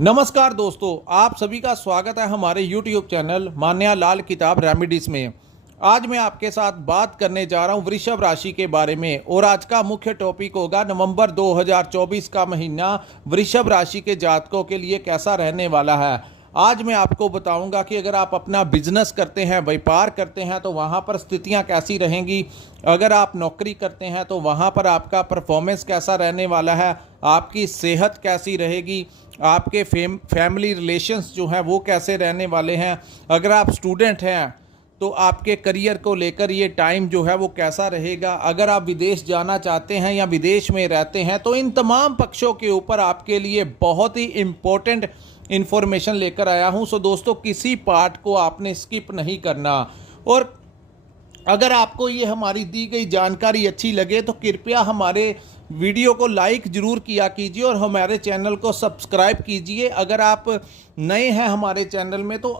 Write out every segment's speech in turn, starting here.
नमस्कार दोस्तों, आप सभी का स्वागत है हमारे YouTube चैनल मान्या लाल किताब रेमेडीज में। आज मैं आपके साथ बात करने जा रहा हूं वृषभ राशि के बारे में और आज का मुख्य टॉपिक होगा नवंबर 2024 का महीना वृषभ राशि के जातकों के लिए कैसा रहने वाला है। आज मैं आपको बताऊंगा कि अगर आप अपना बिजनेस करते हैं, व्यापार करते हैं तो वहां पर स्थितियां कैसी रहेंगी। अगर आप नौकरी करते हैं तो वहां पर आपका परफॉर्मेंस कैसा रहने वाला है, आपकी सेहत कैसी रहेगी, आपके फैमिली रिलेशंस जो हैं वो कैसे रहने वाले हैं। अगर आप स्टूडेंट हैं तो आपके करियर को लेकर ये टाइम जो है वो कैसा रहेगा। अगर आप विदेश जाना चाहते हैं या विदेश में रहते हैं तो इन तमाम पक्षों के ऊपर आपके लिए बहुत ही इम्पोर्टेंट इन्फॉर्मेशन लेकर आया हूं। सो दोस्तों, किसी पार्ट को आपने स्किप नहीं करना। और अगर आपको ये हमारी दी गई जानकारी अच्छी लगे तो कृपया हमारे वीडियो को लाइक ज़रूर किया कीजिए और हमारे चैनल को सब्सक्राइब कीजिए। अगर आप नए हैं हमारे चैनल में तो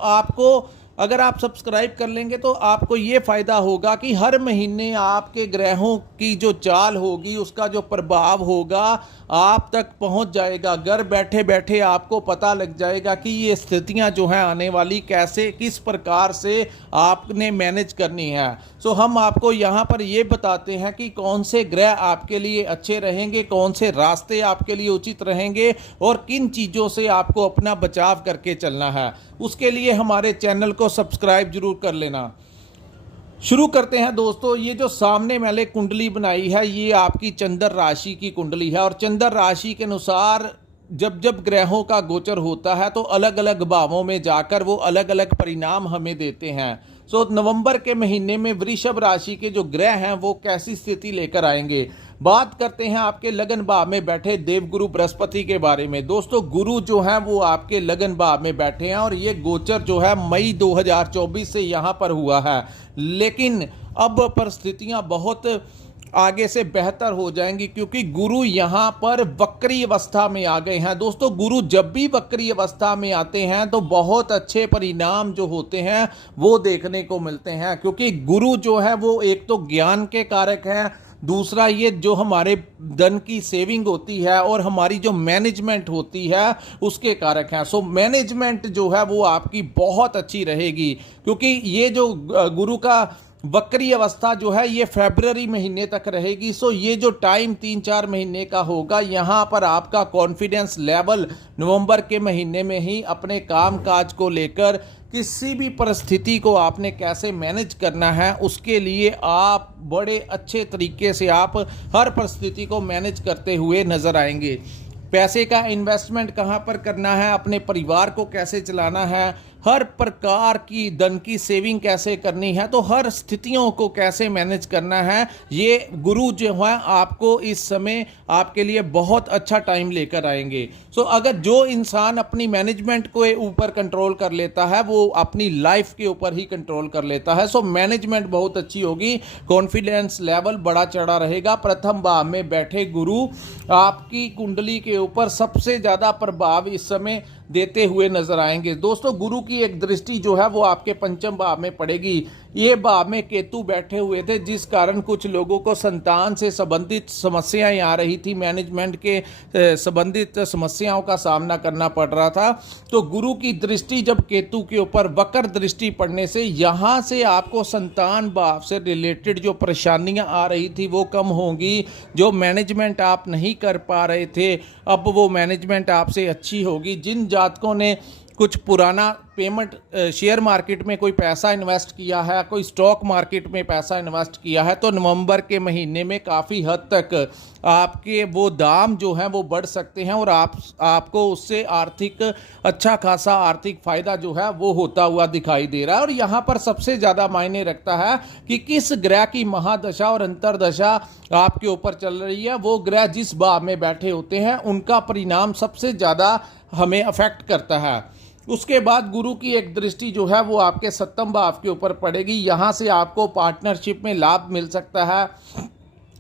अगर आप सब्सक्राइब कर लेंगे तो आपको ये फ़ायदा होगा कि हर महीने आपके ग्रहों की जो चाल होगी, उसका जो प्रभाव होगा आप तक पहुंच जाएगा। घर बैठे बैठे आपको पता लग जाएगा कि ये स्थितियां जो हैं आने वाली कैसे किस प्रकार से आपने मैनेज करनी है। सो हम आपको यहाँ पर ये बताते हैं कि कौन से ग्रह आपके लिए अच्छे रहेंगे, कौन से रास्ते आपके लिए उचित रहेंगे और किन चीज़ों से आपको अपना बचाव करके चलना है। उसके लिए हमारे चैनल को सब्सक्राइब जरूर कर लेना। शुरू करते हैं दोस्तों। ये जो सामने मैंने कुंडली बनाई है ये आपकी चंद्र राशि की कुंडली है और चंद्र राशि के अनुसार जब जब ग्रहों का गोचर होता है तो अलग अलग भावों में जाकर वो अलग अलग परिणाम हमें देते हैं। नवंबर के महीने में वृषभ राशि के जो ग्रह हैं वो कैसी स्थिति लेकर आएंगे। बात करते हैं आपके लगन भाव में बैठे देवगुरु बृहस्पति के बारे में। दोस्तों, गुरु जो हैं वो आपके लगन भाव में बैठे हैं और ये गोचर जो है मई 2024 से यहाँ पर हुआ है, लेकिन अब परिस्थितियाँ बहुत आगे से बेहतर हो जाएंगी क्योंकि गुरु यहाँ पर वक्री अवस्था में आ गए हैं। दोस्तों, गुरु जब भी वक्री अवस्था में आते हैं तो बहुत अच्छे परिणाम जो होते हैं वो देखने को मिलते हैं, क्योंकि गुरु जो है वो एक तो ज्ञान के कारक हैं, दूसरा ये जो हमारे धन की सेविंग होती है और हमारी जो मैनेजमेंट होती है उसके कारक हैं। मैनेजमेंट जो है वो आपकी बहुत अच्छी रहेगी क्योंकि ये जो गुरु का वक्री अवस्था जो है ये फरवरी महीने तक रहेगी। ये जो टाइम 3-4 महीने का होगा, यहाँ पर आपका कॉन्फिडेंस लेवल नवंबर के महीने में ही अपने काम काज को लेकर किसी भी परिस्थिति को आपने कैसे मैनेज करना है उसके लिए आप बड़े अच्छे तरीके से आप हर परिस्थिति को मैनेज करते हुए नजर आएंगे। पैसे का इन्वेस्टमेंट कहाँ पर करना है, अपने परिवार को कैसे चलाना है, हर प्रकार की धन की सेविंग कैसे करनी है, तो हर स्थितियों को कैसे मैनेज करना है, ये गुरु जो है आपको इस समय आपके लिए बहुत अच्छा टाइम लेकर आएंगे। अगर जो इंसान अपनी मैनेजमेंट को ऊपर कंट्रोल कर लेता है वो अपनी लाइफ के ऊपर ही कंट्रोल कर लेता है। मैनेजमेंट बहुत अच्छी होगी, कॉन्फिडेंस लेवल बड़ा चढ़ा रहेगा। प्रथम भाव में बैठे गुरु आपकी कुंडली के ऊपर सबसे ज़्यादा प्रभाव इस समय देते हुए नजर आएंगे। दोस्तों, गुरु की एक दृष्टि जो है वो आपके पंचम भाव में पड़ेगी। ये भाव में केतु बैठे हुए थे जिस कारण कुछ लोगों को संतान से संबंधित समस्याएं आ रही थी, मैनेजमेंट के संबंधित समस्याओं का सामना करना पड़ रहा था। तो गुरु की दृष्टि जब केतु के ऊपर वक्र दृष्टि पड़ने से यहाँ से आपको संतान भाव से रिलेटेड जो परेशानियां आ रही थी वो कम होंगी। जो मैनेजमेंट आप नहीं कर पा रहे थे अब वो मैनेजमेंट आपसे अच्छी होगी। जिन जातकों ने कुछ पुराना पेमेंट शेयर मार्केट में कोई पैसा इन्वेस्ट किया है, कोई स्टॉक मार्केट में पैसा इन्वेस्ट किया है, तो नवंबर के महीने में काफ़ी हद तक आपके वो दाम जो हैं वो बढ़ सकते हैं और आपको उससे आर्थिक अच्छा खासा आर्थिक फ़ायदा जो है वो होता हुआ दिखाई दे रहा है। और यहाँ पर सबसे ज़्यादा मायने रखता है कि किस ग्रह की महादशा और अंतरदशा आपके ऊपर चल रही है। वो ग्रह जिस भाव में बैठे होते हैं उनका परिणाम सबसे ज़्यादा हमें अफेक्ट करता है। उसके बाद गुरु की एक दृष्टि जो है वो आपके सप्तम भाव के ऊपर पड़ेगी। यहाँ से आपको पार्टनरशिप में लाभ मिल सकता है।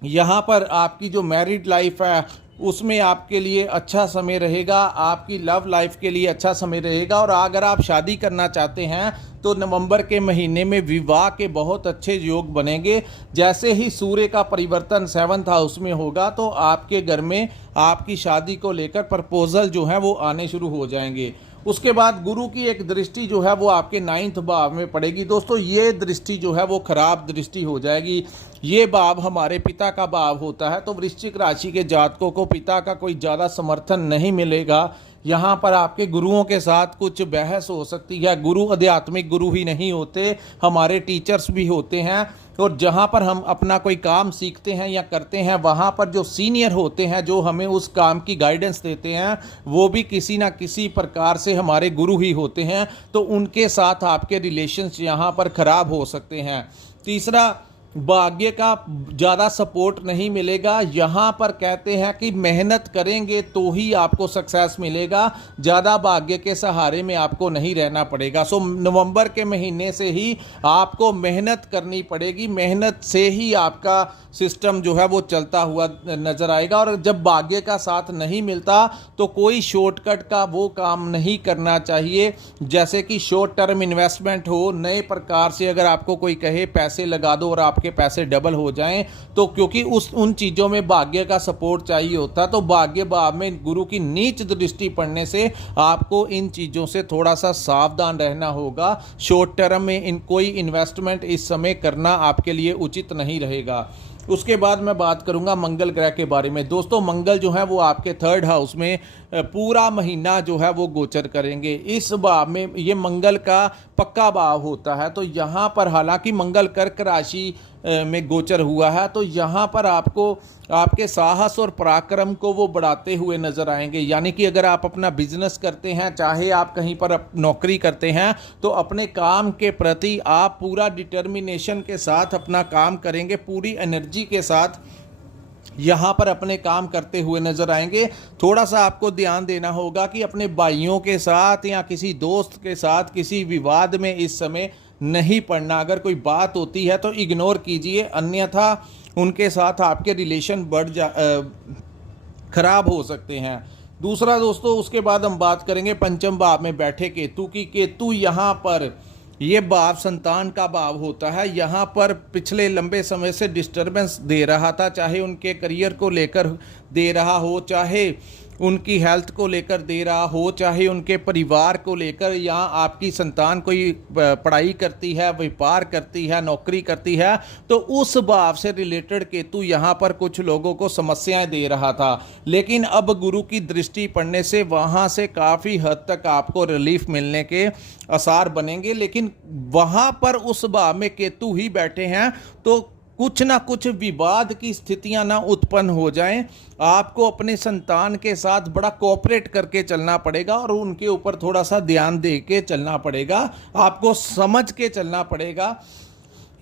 यहाँ पर आपकी जो मैरिड लाइफ है उसमें आपके लिए अच्छा समय रहेगा, आपकी लव लाइफ के लिए अच्छा समय रहेगा। और अगर आप शादी करना चाहते हैं तो नवंबर के महीने में विवाह के बहुत अच्छे योग बनेंगे। जैसे ही सूर्य का परिवर्तन 7th हाउस में होगा तो आपके घर में आपकी शादी को लेकर प्रपोजल जो है वो आने शुरू हो जाएंगे। उसके बाद गुरु की एक दृष्टि जो है वो आपके 9th भाव में पड़ेगी। दोस्तों ये दृष्टि जो है वो खराब दृष्टि हो जाएगी। ये भाव हमारे पिता का भाव होता है, तो वृश्चिक राशि के जातकों को पिता का कोई ज़्यादा समर्थन नहीं मिलेगा। यहाँ पर आपके गुरुओं के साथ कुछ बहस हो सकती है। गुरु आध्यात्मिक गुरु ही नहीं होते, हमारे टीचर्स भी होते हैं। और जहाँ पर हम अपना कोई काम सीखते हैं या करते हैं, वहाँ पर जो सीनियर होते हैं, जो हमें उस काम की गाइडेंस देते हैं, वो भी किसी ना किसी प्रकार से हमारे गुरु ही होते हैं। तो उनके साथ आपके रिलेशंस यहाँ पर ख़राब हो सकते हैं। तीसरा, भाग्य का ज़्यादा सपोर्ट नहीं मिलेगा। यहाँ पर कहते हैं कि मेहनत करेंगे तो ही आपको सक्सेस मिलेगा, ज़्यादा भाग्य के सहारे में आपको नहीं रहना पड़ेगा। सो नवंबर के महीने से ही आपको मेहनत करनी पड़ेगी, मेहनत से ही आपका सिस्टम जो है वो चलता हुआ नज़र आएगा। और जब भाग्य का साथ नहीं मिलता तो कोई शॉर्टकट का वो काम नहीं करना चाहिए, जैसे कि शॉर्ट टर्म इन्वेस्टमेंट हो। नए प्रकार से अगर आपको कोई कहे पैसे लगा दो और आपके पैसे डबल हो जाएं, तो क्योंकि उन चीज़ों में भाग्य का सपोर्ट चाहिए होता है, तो भाग्य भाव में गुरु की नीच दृष्टि पड़ने से आपको इन चीज़ों से थोड़ा सा सावधान रहना होगा। शॉर्ट टर्म में कोई इन्वेस्टमेंट इस समय करना आपके लिए उचित नहीं रहेगा। उसके बाद मैं बात करूंगा मंगल ग्रह के बारे में। दोस्तों मंगल जो है वो आपके 3rd हाउस में पूरा महीना जो है वो गोचर करेंगे। इस भाव में ये मंगल का पक्का भाव होता है, तो यहाँ पर हालांकि मंगल कर्क राशि में गोचर हुआ है, तो यहाँ पर आपको आपके साहस और पराक्रम को वो बढ़ाते हुए नजर आएंगे। यानी कि अगर आप अपना बिजनेस करते हैं, चाहे आप कहीं पर नौकरी करते हैं, तो अपने काम के प्रति आप पूरा डिटर्मिनेशन के साथ अपना काम करेंगे, पूरी एनर्जी के साथ यहाँ पर अपने काम करते हुए नजर आएंगे। थोड़ा सा आपको ध्यान देना होगा कि अपने भाइयों के साथ या किसी दोस्त के साथ किसी विवाद में इस समय नहीं पड़ना। अगर कोई बात होती है तो इग्नोर कीजिए, अन्यथा उनके साथ आपके रिलेशन खराब हो सकते हैं। दूसरा दोस्तों, उसके बाद हम बात करेंगे पंचम भाव में बैठे केतु की। केतु यहाँ पर ये भाव संतान का भाव होता है। यहाँ पर पिछले लंबे समय से डिस्टरबेंस दे रहा था, चाहे उनके करियर को लेकर दे रहा हो, चाहे उनकी हेल्थ को लेकर दे रहा हो, चाहे उनके परिवार को लेकर, या आपकी संतान कोई पढ़ाई करती है, व्यापार करती है, नौकरी करती है, तो उस भाव से रिलेटेड केतु यहाँ पर कुछ लोगों को समस्याएं दे रहा था। लेकिन अब गुरु की दृष्टि पड़ने से वहाँ से काफ़ी हद तक आपको रिलीफ मिलने के आसार बनेंगे। लेकिन वहाँ पर उस भाव में केतु ही बैठे हैं, तो कुछ ना कुछ विवाद की स्थितियां ना उत्पन्न हो जाएं। आपको अपने संतान के साथ बड़ा कोऑपरेट करके चलना पड़ेगा और उनके ऊपर थोड़ा सा ध्यान दे के चलना पड़ेगा, आपको समझ के चलना पड़ेगा।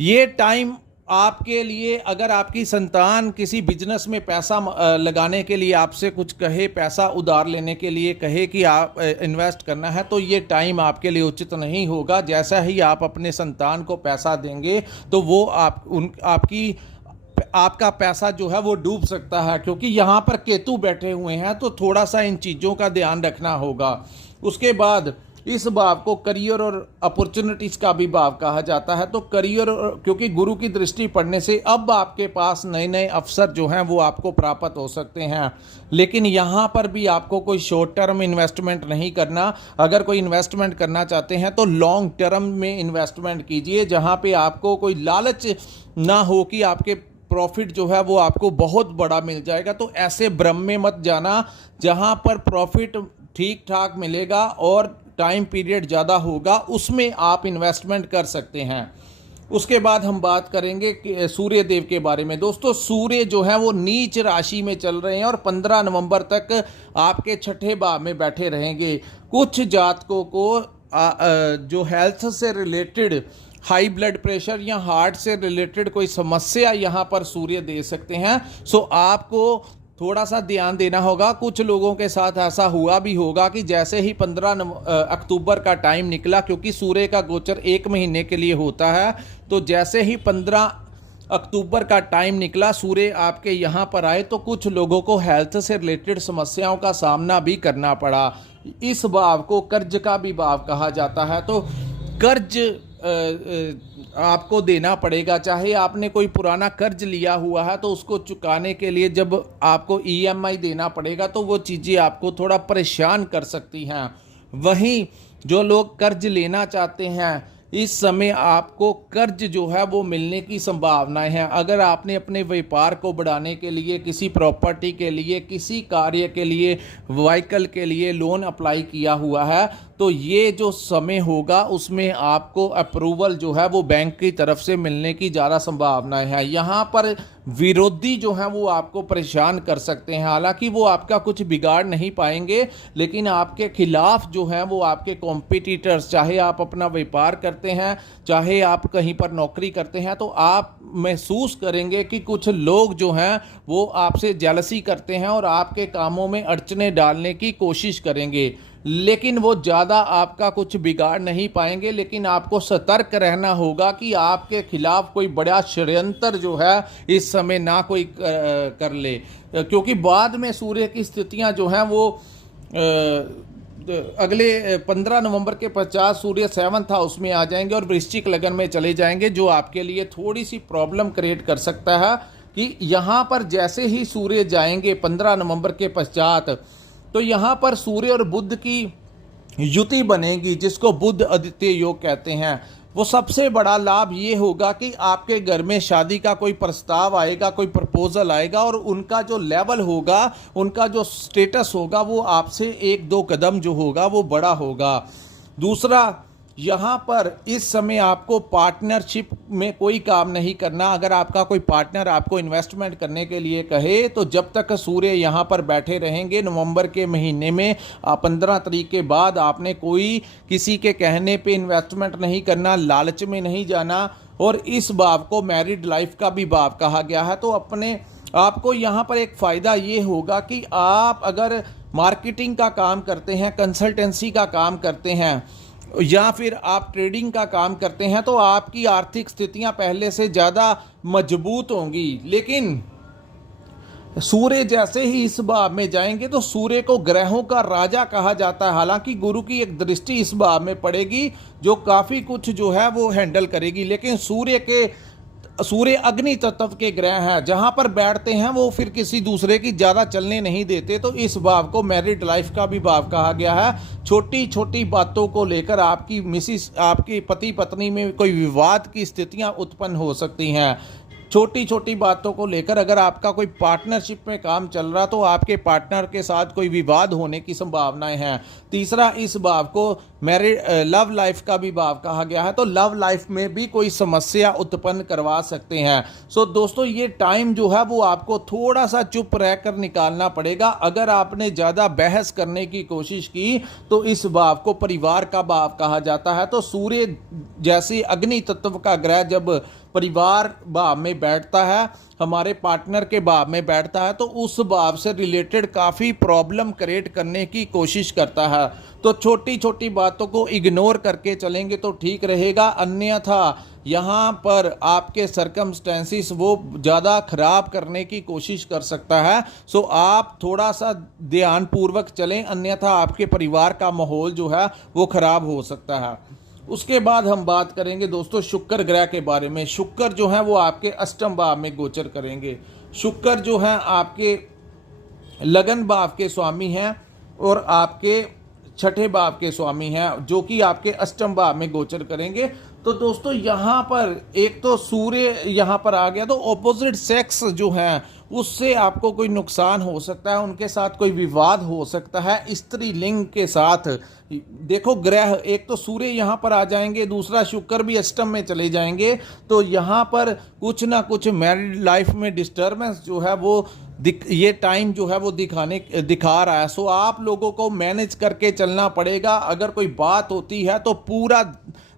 ये टाइम आपके लिए, अगर आपकी संतान किसी बिजनेस में पैसा लगाने के लिए आपसे कुछ कहे, पैसा उधार लेने के लिए कहे कि आप इन्वेस्ट करना है, तो ये टाइम आपके लिए उचित नहीं होगा। जैसा ही आप अपने संतान को पैसा देंगे तो वो आपका पैसा जो है वो डूब सकता है, क्योंकि यहाँ पर केतु बैठे हुए हैं, तो थोड़ा सा इन चीज़ों का ध्यान रखना होगा। उसके बाद इस भाव को करियर और अपॉर्चुनिटीज़ का भी भाव कहा जाता है। तो करियर, क्योंकि गुरु की दृष्टि पड़ने से अब आपके पास नए नए अवसर जो हैं वो आपको प्राप्त हो सकते हैं। लेकिन यहाँ पर भी आपको कोई शॉर्ट टर्म इन्वेस्टमेंट नहीं करना। अगर कोई इन्वेस्टमेंट करना चाहते हैं तो लॉन्ग टर्म में इन्वेस्टमेंट कीजिए, जहाँ पे आपको कोई लालच ना हो कि आपके प्रॉफिट जो है वो आपको बहुत बड़ा मिल जाएगा। तो ऐसे भ्रम में मत जाना, जहाँ पर प्रॉफिट ठीक ठाक मिलेगा और टाइम पीरियड ज़्यादा होगा, उसमें आप इन्वेस्टमेंट कर सकते हैं। उसके बाद हम बात करेंगे सूर्य देव के बारे में। दोस्तों सूर्य जो है वो नीच राशि में चल रहे हैं और 15 नवंबर तक आपके 6ठे भाव में बैठे रहेंगे। कुछ जातकों को जो हेल्थ से रिलेटेड, हाई ब्लड प्रेशर या हार्ट से रिलेटेड कोई समस्या यहाँ पर सूर्य दे सकते हैं। सो आपको थोड़ा सा ध्यान देना होगा। कुछ लोगों के साथ ऐसा हुआ भी होगा कि जैसे ही 15 अक्टूबर का टाइम निकला, क्योंकि सूर्य का गोचर 1 महीने के लिए होता है, तो जैसे ही 15 अक्टूबर का टाइम निकला, सूर्य आपके यहाँ पर आए तो कुछ लोगों को हेल्थ से रिलेटेड समस्याओं का सामना भी करना पड़ा। इस भाव को कर्ज का भी भाव कहा जाता है। तो कर्ज आपको देना पड़ेगा, चाहे आपने कोई पुराना कर्ज लिया हुआ है तो उसको चुकाने के लिए जब आपको ईएमआई देना पड़ेगा तो वो चीज़ें आपको थोड़ा परेशान कर सकती हैं। वहीं जो लोग कर्ज लेना चाहते हैं, इस समय आपको कर्ज जो है वो मिलने की संभावनाएं हैं। अगर आपने अपने व्यापार को बढ़ाने के लिए, किसी प्रॉपर्टी के लिए, किसी कार्य के लिए, व्हीकल के लिए लोन अप्लाई किया हुआ है तो ये जो समय होगा उसमें आपको अप्रूवल जो है वो बैंक की तरफ से मिलने की ज़्यादा संभावनाएं हैं। यहाँ पर विरोधी जो हैं वो आपको परेशान कर सकते हैं, हालांकि वो आपका कुछ बिगाड़ नहीं पाएंगे, लेकिन आपके खिलाफ जो हैं वो आपके कॉम्पिटिटर्स, चाहे आप अपना व्यापार करते हैं, चाहे आप कहीं पर नौकरी करते हैं, तो आप महसूस करेंगे कि कुछ लोग जो हैं वो आपसे जेलसी करते हैं और आपके कामों में अड़चने डालने की कोशिश करेंगे, लेकिन वो ज़्यादा आपका कुछ बिगाड़ नहीं पाएंगे। लेकिन आपको सतर्क रहना होगा कि आपके खिलाफ कोई बड़ा षड्यंत्र जो है इस समय ना कोई कर ले, क्योंकि बाद में सूर्य की स्थितियां जो हैं वो अगले 15 नवंबर के पश्चात सूर्य 7th हाउस में आ जाएंगे और वृश्चिक लगन में चले जाएंगे, जो आपके लिए थोड़ी सी प्रॉब्लम क्रिएट कर सकता है। कि यहाँ पर जैसे ही सूर्य जाएंगे 15 नवंबर के पश्चात, तो यहाँ पर सूर्य और बुध की युति बनेगी, जिसको बुध आदित्य योग कहते हैं। वो सबसे बड़ा लाभ ये होगा कि आपके घर में शादी का कोई प्रस्ताव आएगा, कोई प्रपोजल आएगा और उनका जो लेवल होगा, उनका जो स्टेटस होगा वो आपसे 1-2 कदम जो होगा वो बड़ा होगा। दूसरा, यहाँ पर इस समय आपको पार्टनरशिप में कोई काम नहीं करना। अगर आपका कोई पार्टनर आपको इन्वेस्टमेंट करने के लिए कहे तो जब तक सूर्य यहाँ पर बैठे रहेंगे नवंबर के महीने में 15 तारीख के बाद आपने कोई किसी के कहने पे इन्वेस्टमेंट नहीं करना, लालच में नहीं जाना। और इस भाव को मैरिड लाइफ का भी भाव कहा गया है। तो अपने आपको यहाँ पर एक फ़ायदा ये होगा कि आप अगर मार्केटिंग का काम करते हैं, कंसल्टेंसी का काम करते हैं या फिर आप ट्रेडिंग का काम करते हैं तो आपकी आर्थिक स्थितियां पहले से ज़्यादा मजबूत होंगी। लेकिन सूर्य जैसे ही इस भाव में जाएंगे तो सूर्य को ग्रहों का राजा कहा जाता है। हालांकि गुरु की एक दृष्टि इस भाव में पड़ेगी जो काफ़ी कुछ जो है वो हैंडल करेगी, लेकिन सूर्य अग्नि तत्व के ग्रह हैं, जहां पर बैठते हैं वो फिर किसी दूसरे की ज़्यादा चलने नहीं देते। तो इस भाव को मैरिड लाइफ का भी भाव कहा गया है। छोटी छोटी बातों को लेकर आपकी पति पत्नी में कोई विवाद की स्थितियां उत्पन्न हो सकती हैं। छोटी छोटी बातों को लेकर अगर आपका कोई पार्टनरशिप में काम चल रहा तो आपके पार्टनर के साथ कोई विवाद होने की संभावनाएं हैं। तीसरा, इस भाव को लव लाइफ का भी भाव कहा गया है, तो लव लाइफ में भी कोई समस्या उत्पन्न करवा सकते हैं। सो दोस्तों, ये टाइम जो है वो आपको थोड़ा सा चुप रहकर निकालना पड़ेगा। अगर आपने ज़्यादा बहस करने की कोशिश की तो इस भाव को परिवार का भाव कहा जाता है। तो सूर्य जैसे अग्नि तत्व का ग्रह जब परिवार भाव में बैठता है, हमारे पार्टनर के भाव में बैठता है, तो उस भाव से रिलेटेड काफ़ी प्रॉब्लम क्रिएट करने की कोशिश करता है। तो छोटी छोटी बातों को इग्नोर करके चलेंगे तो ठीक रहेगा, अन्यथा यहाँ पर आपके सर्कमस्टेंसेस वो ज़्यादा खराब करने की कोशिश कर सकता है। सो आप थोड़ा सा ध्यानपूर्वक चलें, अन्यथा आपके परिवार का माहौल जो है वो खराब हो सकता है। उसके बाद हम बात करेंगे दोस्तों शुक्र ग्रह के बारे में। शुक्र जो है वो आपके अष्टम भाव में गोचर करेंगे। शुक्र जो है आपके लगन भाव के स्वामी हैं और आपके छठे भाव के स्वामी हैं, जो कि आपके अष्टम भाव में गोचर करेंगे। तो दोस्तों यहाँ पर एक तो सूर्य यहाँ पर आ गया, तो ऑपोजिट सेक्स जो हैं उससे आपको कोई नुकसान हो सकता है, उनके साथ कोई विवाद हो सकता है। स्त्री लिंग के साथ देखो ग्रह, एक तो सूर्य यहाँ पर आ जाएंगे, दूसरा शुक्र भी अष्टम में चले जाएंगे, तो यहाँ पर कुछ ना कुछ मैरिड लाइफ में डिस्टर्बेंस जो है वो ये टाइम जो है वो दिखा रहा है। सो आप लोगों को मैनेज करके चलना पड़ेगा। अगर कोई बात होती है तो पूरा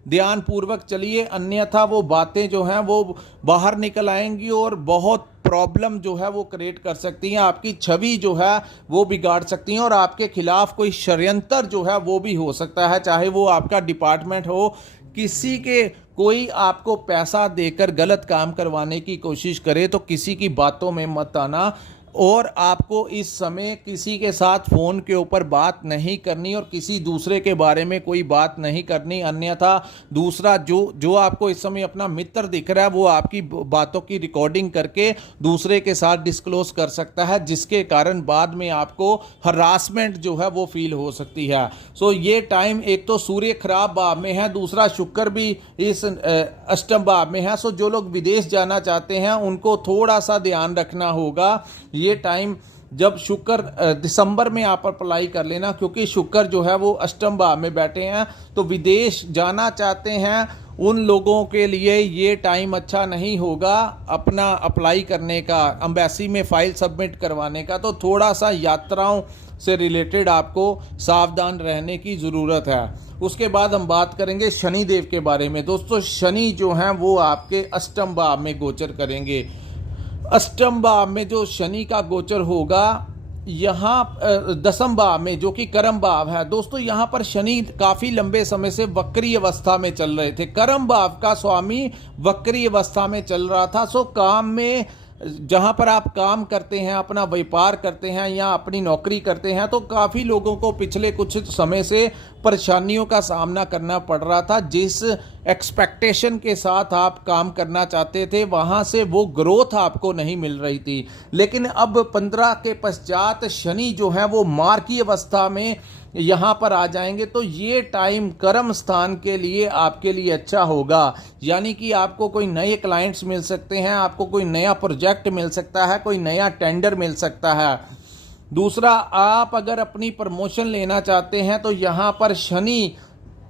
ध्यान पूर्वक चलिए, अन्यथा वो बातें जो हैं वो बाहर निकल आएंगी और बहुत प्रॉब्लम जो है वो क्रिएट कर सकती हैं, आपकी छवि जो है वो बिगाड़ सकती हैं और आपके खिलाफ कोई षड्यंत्र जो है वो भी हो सकता है, चाहे वो आपका डिपार्टमेंट हो किसी के कोई आपको पैसा देकर गलत काम करवाने की कोशिश करे तो किसी की बातों में मत आना, और आपको इस समय किसी के साथ फ़ोन के ऊपर बात नहीं करनी और किसी दूसरे के बारे में कोई बात नहीं करनी। अन्यथा दूसरा जो आपको इस समय अपना मित्र दिख रहा है वो आपकी बातों की रिकॉर्डिंग करके दूसरे के साथ डिस्क्लोज कर सकता है, जिसके कारण बाद में आपको हरासमेंट जो है वो फील हो सकती है। सो ये टाइम, एक तो सूर्य खराब भाव में है, दूसरा शुक्र भी इस अष्टम भाव में है। सो जो लोग विदेश जाना चाहते हैं उनको थोड़ा सा ध्यान रखना होगा। ये टाइम जब शुक्र दिसंबर में आप अप्लाई कर लेना, क्योंकि शुक्र जो है वो अष्टम भाव में बैठे हैं। तो विदेश जाना चाहते हैं उन लोगों के लिए ये टाइम अच्छा नहीं होगा अपना अप्लाई करने का, एम्बेसी में फाइल सबमिट करवाने का। तो थोड़ा सा यात्राओं से रिलेटेड आपको सावधान रहने की ज़रूरत है। उसके बाद हम बात करेंगे शनि देव के बारे में। दोस्तों, शनि जो हैं वो आपके अष्टम भाव में गोचर करेंगे। अष्टम भाव में जो शनि का गोचर होगा, यहाँ दसम भाव में जो कि कर्म भाव है। दोस्तों, यहाँ पर शनि काफ़ी लंबे समय से वक्री अवस्था में चल रहे थे। कर्म भाव का स्वामी वक्री अवस्था में चल रहा था। सो काम में, जहाँ पर आप काम करते हैं, अपना व्यापार करते हैं या अपनी नौकरी करते हैं, तो काफ़ी लोगों को पिछले कुछ समय से परेशानियों का सामना करना पड़ रहा था। जिस एक्सपेक्टेशन के साथ आप काम करना चाहते थे वहाँ से वो ग्रोथ आपको नहीं मिल रही थी। लेकिन अब 15 के पश्चात शनि जो है वो मार की अवस्था में यहाँ पर आ जाएंगे। तो ये टाइम कर्म स्थान के लिए आपके लिए अच्छा होगा, यानी कि आपको कोई नए क्लाइंट्स मिल सकते हैं, आपको कोई नया प्रोजेक्ट मिल सकता है, कोई नया टेंडर मिल सकता है। दूसरा, आप अगर अपनी प्रमोशन लेना चाहते हैं तो यहाँ पर शनि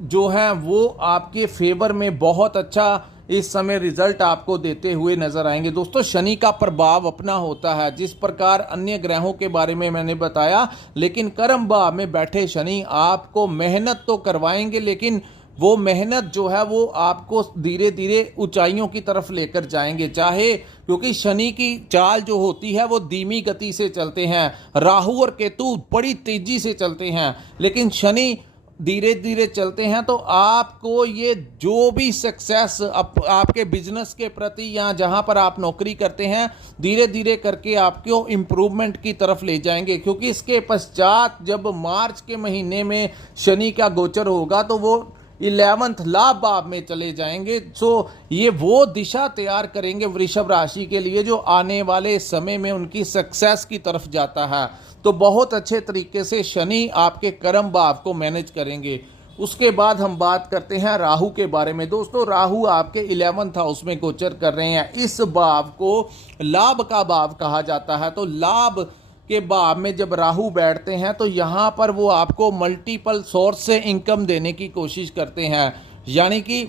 जो है वो आपके फेवर में बहुत अच्छा इस समय रिजल्ट आपको देते हुए नजर आएंगे। दोस्तों, शनि का प्रभाव अपना होता है, जिस प्रकार अन्य ग्रहों के बारे में मैंने बताया, लेकिन कर्म भाव में बैठे शनि आपको मेहनत तो करवाएंगे, लेकिन वो मेहनत जो है वो आपको धीरे धीरे ऊंचाइयों की तरफ लेकर जाएंगे। चाहे, क्योंकि शनि की चाल जो होती है वो धीमी गति से चलते हैं, राहु और केतु बड़ी तेजी से चलते हैं, लेकिन शनि धीरे धीरे चलते हैं। तो आपको ये जो भी सक्सेस आपके बिजनेस के प्रति या जहां पर आप नौकरी करते हैं, धीरे धीरे करके आपको इम्प्रूवमेंट की तरफ ले जाएंगे। क्योंकि इसके पश्चात जब मार्च के महीने में शनि का गोचर होगा तो वो 11th लाभ भाव में चले जाएंगे। सो ये वो दिशा तैयार करेंगे वृषभ राशि के लिए जो आने वाले समय में उनकी सक्सेस की तरफ जाता है। तो बहुत अच्छे तरीके से शनि आपके कर्म भाव को मैनेज करेंगे। उसके बाद हम बात करते हैं राहु के बारे में। दोस्तों, राहु आपके 11th हाउस में गोचर कर रहे हैं। इस भाव को लाभ का भाव कहा जाता है। तो लाभ के भाव में जब राहु बैठते हैं तो यहाँ पर वो आपको मल्टीपल सोर्स से इनकम देने की कोशिश करते हैं। यानी कि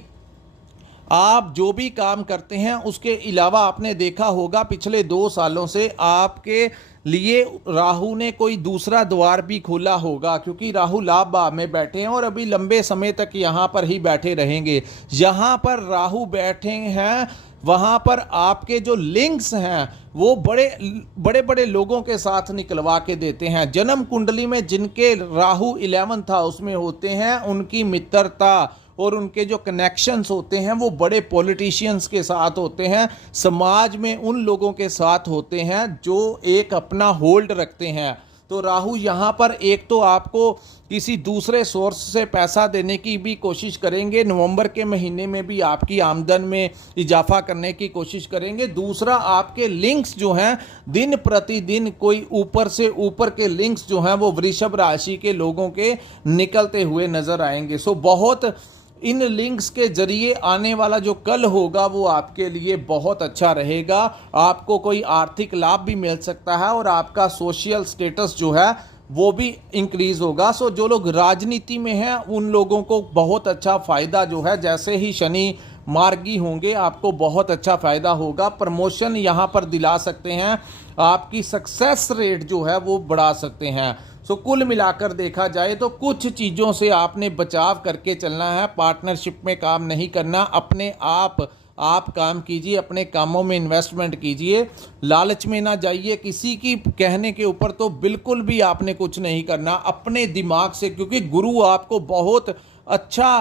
आप जो भी काम करते हैं उसके अलावा आपने देखा होगा पिछले 2 सालों से आपके लिए राहु ने कोई दूसरा द्वार भी खोला होगा, क्योंकि राहु लाभ भाव में बैठे हैं और अभी लंबे समय तक यहाँ पर ही बैठे रहेंगे। यहाँ पर राहु बैठे हैं, वहाँ पर आपके जो लिंक्स हैं वो बड़े बड़े लोगों के साथ निकलवा के देते हैं। जन्म कुंडली में जिनके राहु 11th हाउस में होते हैं उनकी मित्रता और उनके जो कनेक्शंस होते हैं वो बड़े पॉलिटिशियंस के साथ होते हैं, समाज में उन लोगों के साथ होते हैं जो एक अपना होल्ड रखते हैं। तो राहु यहाँ पर एक तो आपको किसी दूसरे सोर्स से पैसा देने की भी कोशिश करेंगे, नवंबर के महीने में भी आपकी आमदन में इजाफा करने की कोशिश करेंगे। दूसरा, आपके लिंक्स जो हैं दिन प्रतिदिन कोई ऊपर से ऊपर के लिंक्स जो हैं वो वृषभ राशि के लोगों के निकलते हुए नजर आएंगे। सो बहुत इन लिंक्स के जरिए आने वाला जो कल होगा वो आपके लिए बहुत अच्छा रहेगा। आपको कोई आर्थिक लाभ भी मिल सकता है और आपका सोशल स्टेटस जो है वो भी इंक्रीज होगा। सो जो लोग राजनीति में हैं उन लोगों को बहुत अच्छा फायदा जो है, जैसे ही शनि मार्गी होंगे आपको बहुत अच्छा फायदा होगा। प्रमोशन यहाँ पर दिला सकते हैं, आपकी सक्सेस रेट जो है वो बढ़ा सकते हैं। सो कुल मिलाकर देखा जाए तो कुछ चीज़ों से आपने बचाव करके चलना है। पार्टनरशिप में काम नहीं करना, अपने आप काम कीजिए, अपने कामों में इन्वेस्टमेंट कीजिए, लालच में ना जाइए, किसी की कहने के ऊपर तो बिल्कुल भी आपने कुछ नहीं करना, अपने दिमाग से, क्योंकि गुरु आपको बहुत अच्छा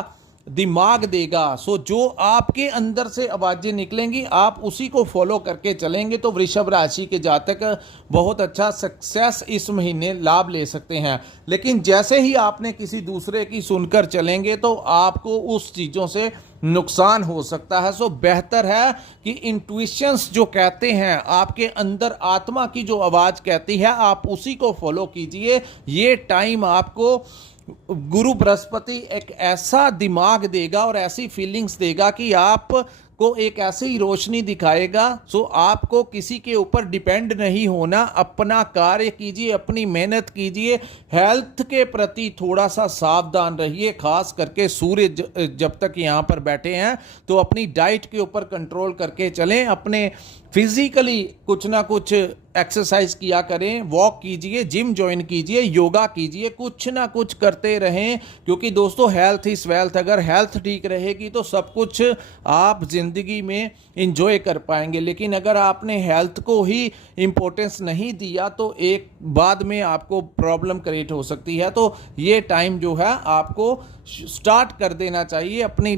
दिमाग देगा। सो जो आपके अंदर से आवाज़ें निकलेंगी आप उसी को फॉलो करके चलेंगे तो वृषभ राशि के जातक बहुत अच्छा सक्सेस इस महीने लाभ ले सकते हैं। लेकिन जैसे ही आपने किसी दूसरे की सुनकर चलेंगे तो आपको उस चीज़ों से नुकसान हो सकता है। सो बेहतर है कि इंट्यूशंस जो कहते हैं, आपके अंदर आत्मा की जो आवाज़ कहती है आप उसी को फॉलो कीजिए। ये टाइम आपको गुरु बृहस्पति एक ऐसा दिमाग देगा और ऐसी फीलिंग्स देगा कि आप को एक ऐसी रोशनी दिखाएगा। सो आपको किसी के ऊपर डिपेंड नहीं होना, अपना कार्य कीजिए, अपनी मेहनत कीजिए। हेल्थ के प्रति थोड़ा सा सावधान रहिए, खास करके सूर्य जब तक यहाँ पर बैठे हैं तो अपनी डाइट के ऊपर कंट्रोल करके चलें। अपने फिजिकली कुछ ना कुछ एक्सरसाइज किया करें, वॉक कीजिए, जिम ज्वाइन कीजिए, योगा कीजिए, कुछ ना कुछ करते रहें। क्योंकि दोस्तों हेल्थ इज वेल्थ, अगर हेल्थ ठीक रहेगी तो सब कुछ आप जिंदगी में इंजॉय कर पाएंगे। लेकिन अगर आपने हेल्थ को ही इम्पोर्टेंस नहीं दिया तो एक बाद में आपको प्रॉब्लम क्रिएट हो सकती है। तो ये टाइम जो है आपको स्टार्ट कर देना चाहिए अपनी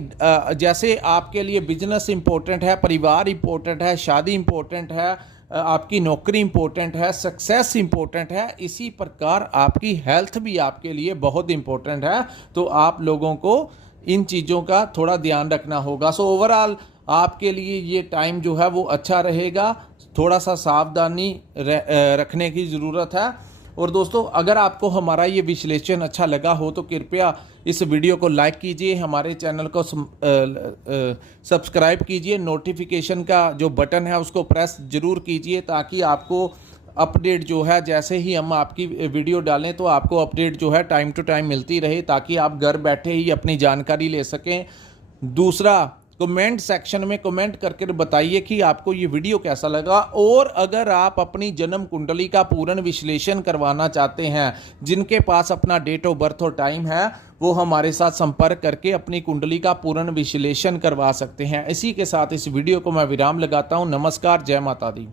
जैसे आपके लिए बिजनेस इंपॉर्टेंट है, परिवार इंपॉर्टेंट है, शादी इंपॉर्टेंट है, आपकी नौकरी इंपॉर्टेंट है, सक्सेस इंपॉर्टेंट है, इसी प्रकार आपकी हेल्थ भी आपके लिए बहुत इंपॉर्टेंट है। तो आप लोगों को इन चीज़ों का थोड़ा ध्यान रखना होगा। सो ओवरऑल आपके लिए ये टाइम जो है वो अच्छा रहेगा, थोड़ा सा सावधानी रखने की ज़रूरत है। और दोस्तों अगर आपको हमारा ये विश्लेषण अच्छा लगा हो तो कृपया इस वीडियो को लाइक कीजिए, हमारे चैनल को सब्सक्राइब कीजिए, नोटिफिकेशन का जो बटन है उसको प्रेस जरूर कीजिए ताकि आपको अपडेट जो है जैसे ही हम आपकी वीडियो डालें तो आपको अपडेट जो है टाइम टू टाइम मिलती रहे ताकि आप घर बैठे ही अपनी जानकारी ले सकें। दूसरा, कमेंट सेक्शन में कमेंट करके बताइए कि आपको ये वीडियो कैसा लगा। और अगर आप अपनी जन्म कुंडली का पूर्ण विश्लेषण करवाना चाहते हैं, जिनके पास अपना डेट ऑफ बर्थ और टाइम है वो हमारे साथ संपर्क करके अपनी कुंडली का पूर्ण विश्लेषण करवा सकते हैं। इसी के साथ इस वीडियो को मैं विराम लगाता हूँ। नमस्कार, जय माता दी।